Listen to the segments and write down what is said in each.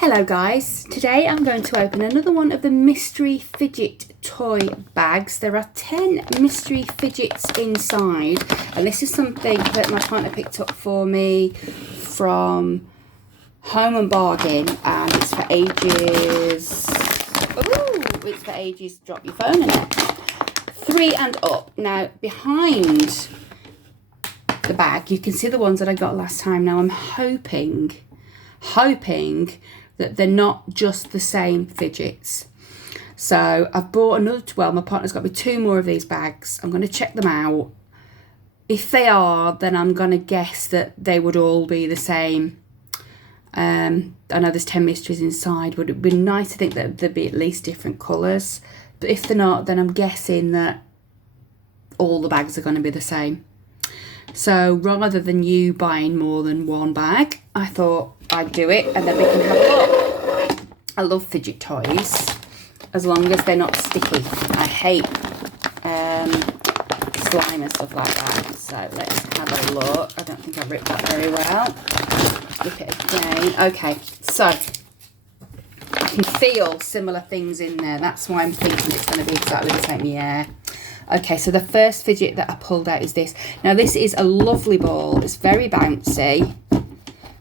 Hello guys, today I'm going to open another one of the mystery fidget toy bags. There are 10 mystery fidgets inside, and this is something that my partner picked up for me from Home and Bargain, and it's for ages, drop your phone in it, 3 and up. Now behind the bag you can see the ones that I got last time. Now I'm hoping that they're not just the same fidgets. So I've bought another, well, my partner's got me 2 more of these bags. I'm going to check them out. If they are, then I'm going to guess that they would all be the same. I know there's 10 mysteries inside. Would it be nice to think that there'd be at least different colours? But if they're not, then I'm guessing that all the bags are going to be the same. So rather than you buying more than one bag, I thought I'd do it and then we can have a look. I love fidget toys as long as they're not sticky. I hate slime and stuff like that. So let's have a look. I don't think I ripped that very well. Rip it again. Okay, so I can feel similar things in there. That's why I'm thinking it's going to be exactly the same. Yeah. Okay, so the first fidget that I pulled out is this. Now this is a lovely ball. It's very bouncy,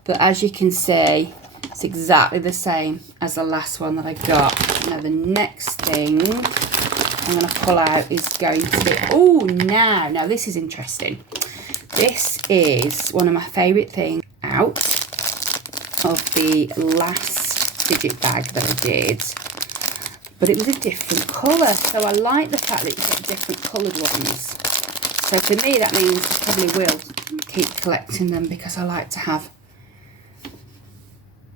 but as you can see, it's exactly the same as the last one that I got. Now the next thing I'm going to pull out is going to be, now this is interesting. This is one of my favourite things out of the last fidget bag that I did. But it was a different colour, so I like the fact that you get different coloured ones. So for me that means I probably will keep collecting them because I like to have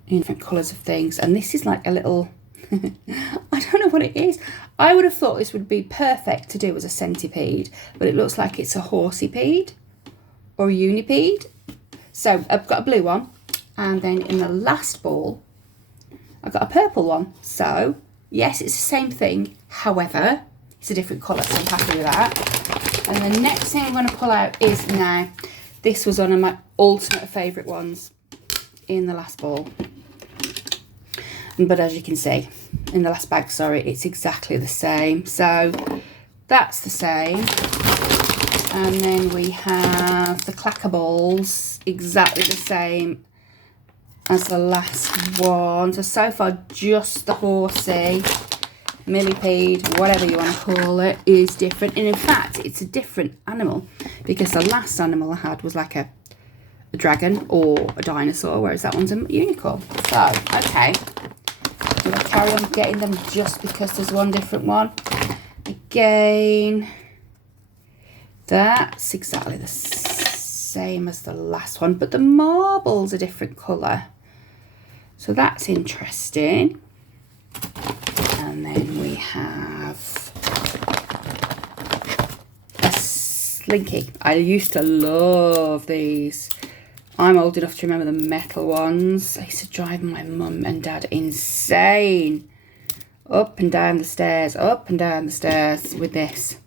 different colours of things. And this is like a little, I don't know what it is. I would have thought this would be perfect to do as a centipede, but it looks like it's a horseypede or a unipede. So I've got a blue one, and then in the last ball I've got a purple one. So yes, it's the same thing, however, it's a different colour, so I'm happy with that. And the next thing I'm going to pull out is, now, this was one of my ultimate favourite ones in the last ball. But as you can see, in the last bag, sorry, it's exactly the same. So that's the same. And then we have the clacker balls, exactly the same as the last one. So far just the horsey, millipede, whatever you want to call it, is different. And in fact it's a different animal, because the last animal I had was like a dragon or a dinosaur, whereas that one's a unicorn. So okay, will I carry on getting them just because there's one different one? Again, that's exactly the same as the last one, but the marbles are different colour. So that's interesting. And then we have a slinky. I used to love these. I'm old enough to remember the metal ones. I used to drive my mum and dad insane. Up and down the stairs with this.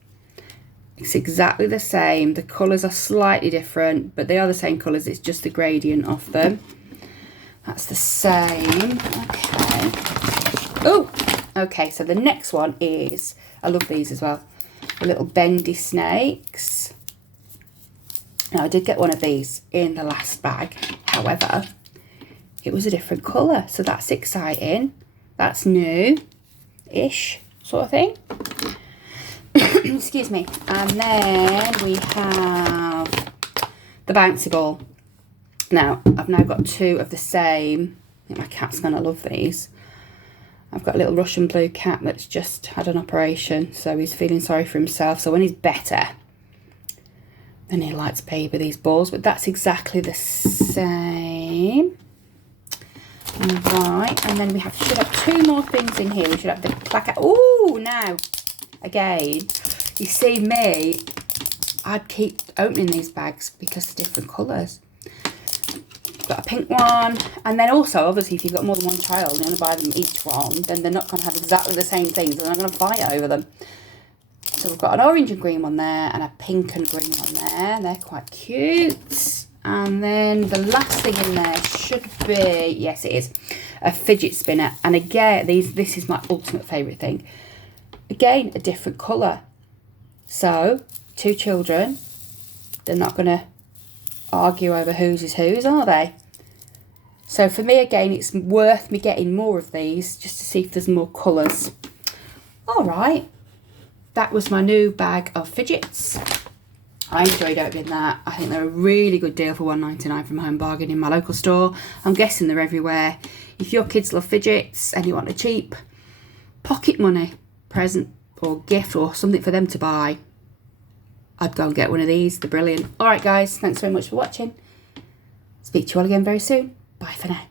It's exactly the same. The colours are slightly different, but they are the same colours. It's just the gradient of them. That's the same. Okay. Oh, okay. So the next one is, I love these as well, the little bendy snakes. Now I did get one of these in the last bag. However, it was a different colour. So that's exciting. That's new-ish sort of thing. Excuse me. And then we have the bouncy ball. Now, I've now got 2 of the same. I think my cat's going to love these. I've got a little Russian blue cat that's just had an operation, so he's feeling sorry for himself. So when he's better, then he likes to play with these balls, but that's exactly the same. Right, and then we should have 2 more things in here. We should have the placard. Oh, now, again, you see me, I'd keep opening these bags because they're different colours. Got a pink one, and then also obviously if you've got more than one child and you want to buy them each one, then they're not going to have exactly the same things, and they're not going to fight over them. So we've got an orange and green one there and a pink and green one there. They're quite cute. And then the last thing in there should be, yes it is, a fidget spinner. And again, this is my ultimate favourite thing. Again, a different colour. So, 2 children, they're not going to argue over whose is whose, are they? So for me, again, it's worth me getting more of these just to see if there's more colours. All right, that was my new bag of fidgets. I enjoyed opening that. I think they're a really good deal for £1.99 from Home Bargain in my local store. I'm guessing they're everywhere. If your kids love fidgets and you want a cheap pocket money present or gift or something for them to buy, I'd go and get one of these. They're brilliant. All right, guys, thanks very much for watching. Speak to you all again very soon. Bye for now.